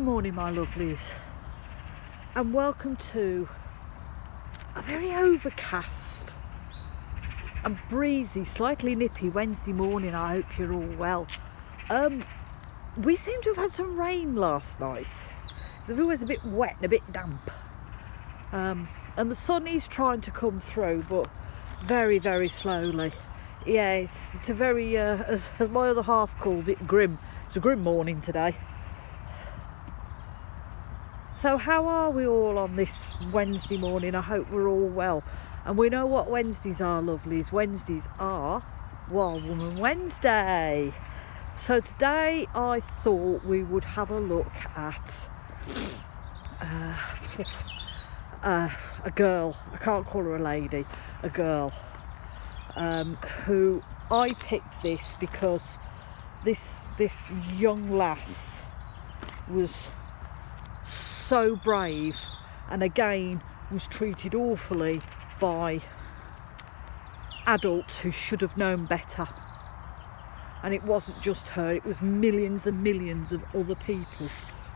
Good morning, my lovelies, and welcome to a very overcast and breezy, slightly nippy Wednesday morning. I hope you're all well. We seem to have had some rain last night. It was always a bit wet and a bit damp, and the sun is trying to come through, but very, very slowly. Yeah, it's a very, as my other half calls it, grim. It's a grim morning today. So how are we all on this Wednesday morning? I hope we're all well. And we know what Wednesdays are, lovelies. Wednesdays are Wild Woman Wednesday. So today I thought we would have a look at a girl. I can't call her a lady, a girl, who I picked this because this young lass was so brave, and again was treated awfully by adults who should have known better. And it wasn't just her, it was millions and millions of other people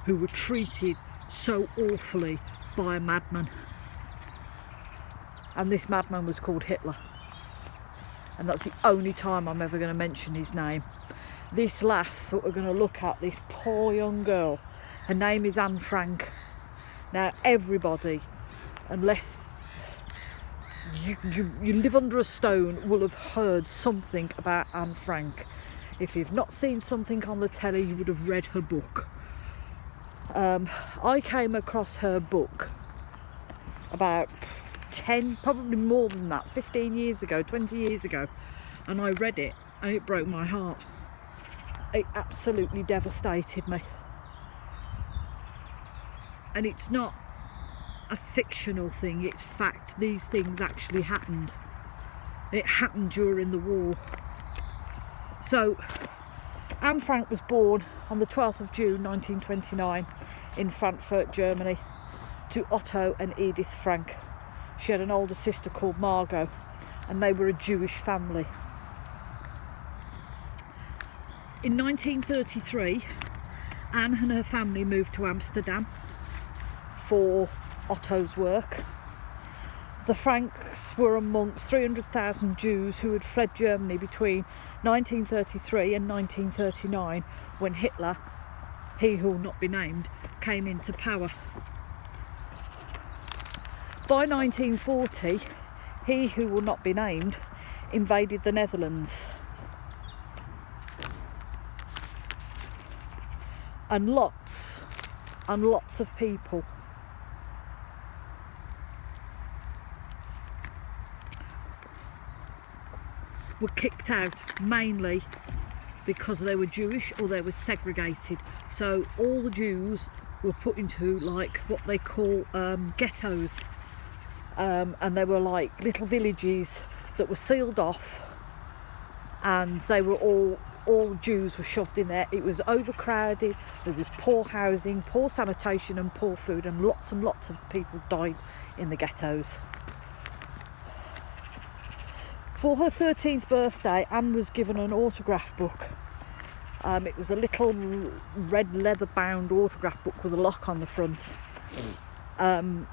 who were treated so awfully by a madman. And this madman was called Hitler, and that's the only time I'm ever going to mention his name. This lass that we're going to look at, this poor young girl, her name is Anne Frank. Now everybody, unless you live under a stone, will have heard something about Anne Frank. If you've not seen something on the telly, you would have read her book. I came across her book about 10, probably more than that, 15 years ago, 20 years ago, and I read it and it broke my heart. It absolutely devastated me. And it's not a fictional thing, it's fact. These things actually happened. It happened during the war. So Anne Frank was born on the 12th of June 1929 in Frankfurt, Germany, to Otto and Edith Frank. She had an older sister called Margot, and they were a Jewish family. In 1933, Anne and her family moved to Amsterdam for Otto's work. The Franks were amongst 300,000 Jews who had fled Germany between 1933 and 1939, when Hitler, he who will not be named, came into power. By 1940, he who will not be named invaded the Netherlands, and lots of people were kicked out, mainly because they were Jewish or they were segregated. So all the Jews were put into like what they call ghettos, and they were like little villages that were sealed off, and they were all Jews were shoved in there. It was overcrowded, there was poor housing, poor sanitation and poor food, and lots of people died in the ghettos. For her 13th birthday, Anne was given an autograph book. It was a little red leather bound autograph book with a lock on the front.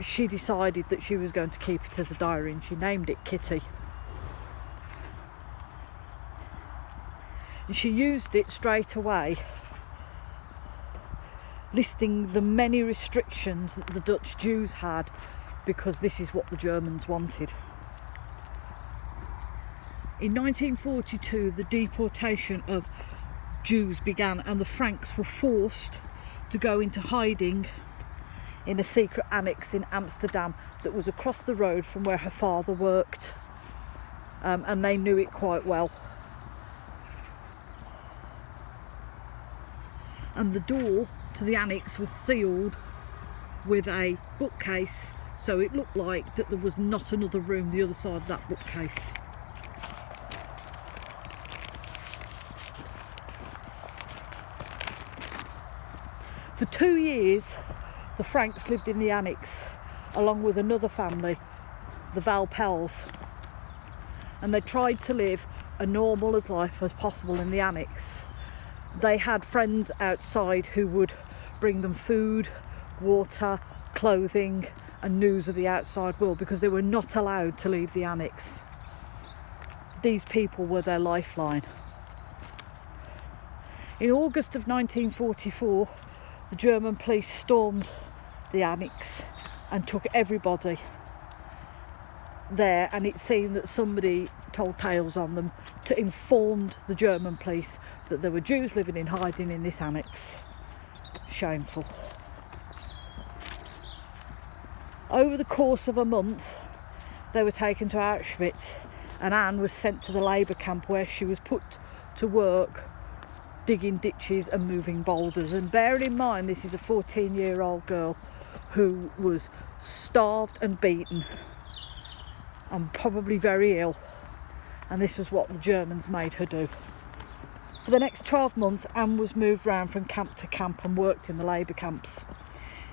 She decided that she was going to keep it as a diary, and she named it Kitty. And she used it straight away, listing the many restrictions that the Dutch Jews had, because this is what the Germans wanted. In 1942, the deportation of Jews began, and the Franks were forced to go into hiding in a secret annex in Amsterdam that was across the road from where her father worked, and they knew it quite well. And the door to the annex was sealed with a bookcase, so it looked like that there was not another room the other side of that bookcase. For 2 years, the Franks lived in the annex along with another family, the Valpels, and they tried to live a normal as life as possible in the annex. They had friends outside who would bring them food, water, clothing and news of the outside world, because they were not allowed to leave the annex. These people were their lifeline. In August of 1944, the German police stormed the annex and took everybody there, and it seemed that somebody told tales on them to inform the German police that there were Jews living in hiding in this annex. Shameful. Over the course of a month, they were taken to Auschwitz, and Anne was sent to the labour camp, where she was put to work digging ditches and moving boulders. And bearing in mind, this is a 14-year-old girl who was starved and beaten and probably very ill, and this was what the Germans made her do. For the next 12 months, Anne was moved round from camp to camp and worked in the labour camps.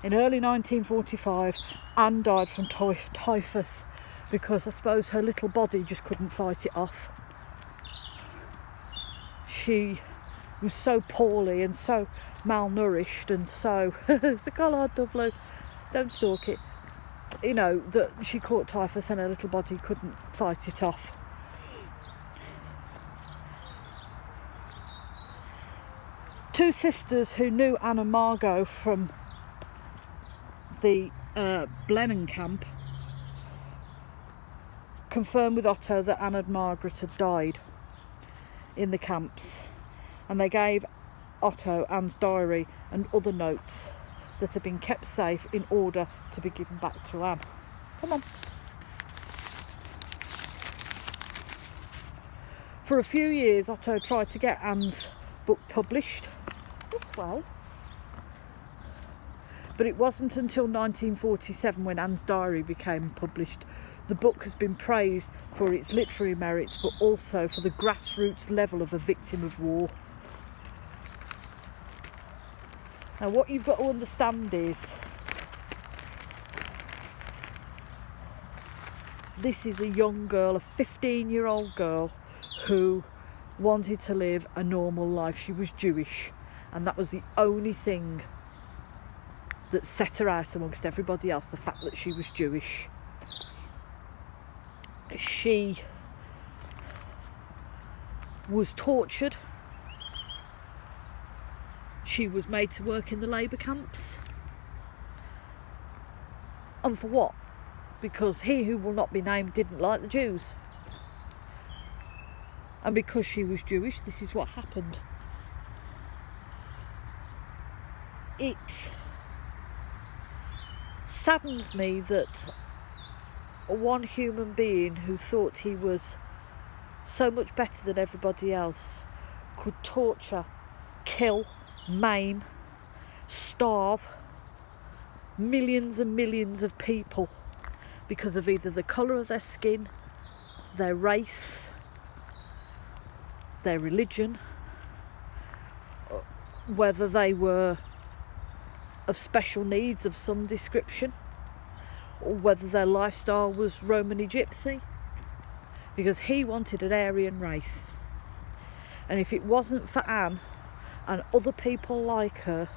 In early 1945, Anne died from typhus, because I suppose her little body just couldn't fight it off. She was so poorly and so malnourished and so it's a colour double, don't stalk it, you know, that she caught typhus and her little body couldn't fight it off. Two sisters who knew Anne and Margot from the Blenheim camp confirmed with Otto that Anne and Margaret had died in the camps, and they gave Otto Anne's diary and other notes that had been kept safe in order to be given back to Anne. Come on. For a few years, Otto tried to get Anne's book published. This way. But it wasn't until 1947 when Anne's diary became published. The book has been praised for its literary merits, but also for the grassroots level of a victim of war. Now, what you've got to understand is this is a young girl, a 15-year-old girl who wanted to live a normal life. She was Jewish, and that was the only thing that set her out amongst everybody else, the fact that she was Jewish. She was tortured. She was made to work in the labour camps. And for what? Because he who will not be named didn't like the Jews. And because she was Jewish, this is what happened. It saddens me that one human being who thought he was so much better than everybody else could torture, kill, maim, starve millions and millions of people because of either the colour of their skin, their race, their religion, whether they were of special needs of some description, or whether their lifestyle was Romany Gypsy, because he wanted an Aryan race. And if it wasn't for Anne and other people like her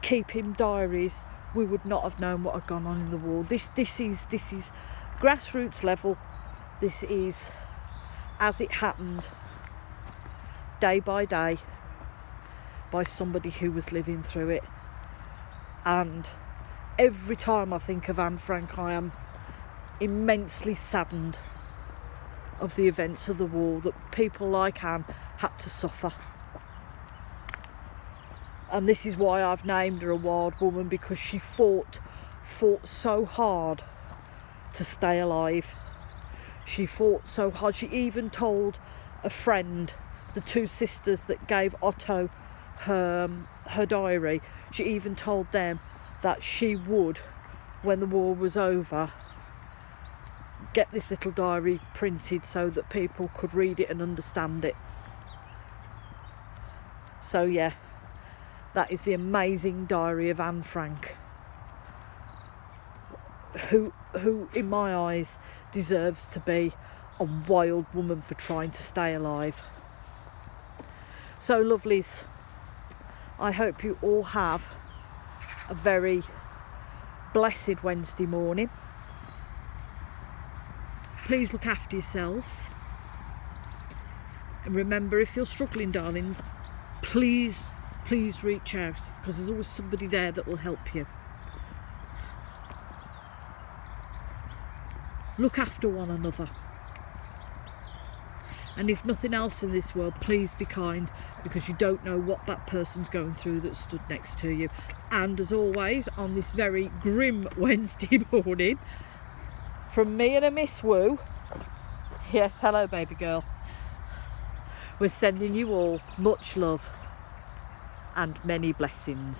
keeping diaries, we would not have known what had gone on in the war. This is grassroots level. This is as it happened, day by day, by somebody who was living through it. And every time I think of Anne Frank, I am immensely saddened of the events of the war, that people like Anne had to suffer. And this is why I've named her a wild woman, because she fought so hard to stay alive. She fought so hard. She even told a friend, the two sisters that gave Otto her diary, she even told them that she would, when the war was over, get this little diary printed so that people could read it and understand it. So yeah, that is the amazing diary of Anne Frank, who in my eyes deserves to be a wild woman for trying to stay alive. So lovelies, I hope you all have a very blessed Wednesday morning. Please look after yourselves. And remember, if you're struggling, darlings, please reach out, because there's always somebody there that will help you. Look after one another. And if nothing else in this world, please be kind, because you don't know what that person's going through that stood next to you. And as always, on this very grim Wednesday morning, from me and a Miss Woo, yes, hello baby girl, we're sending you all much love and many blessings.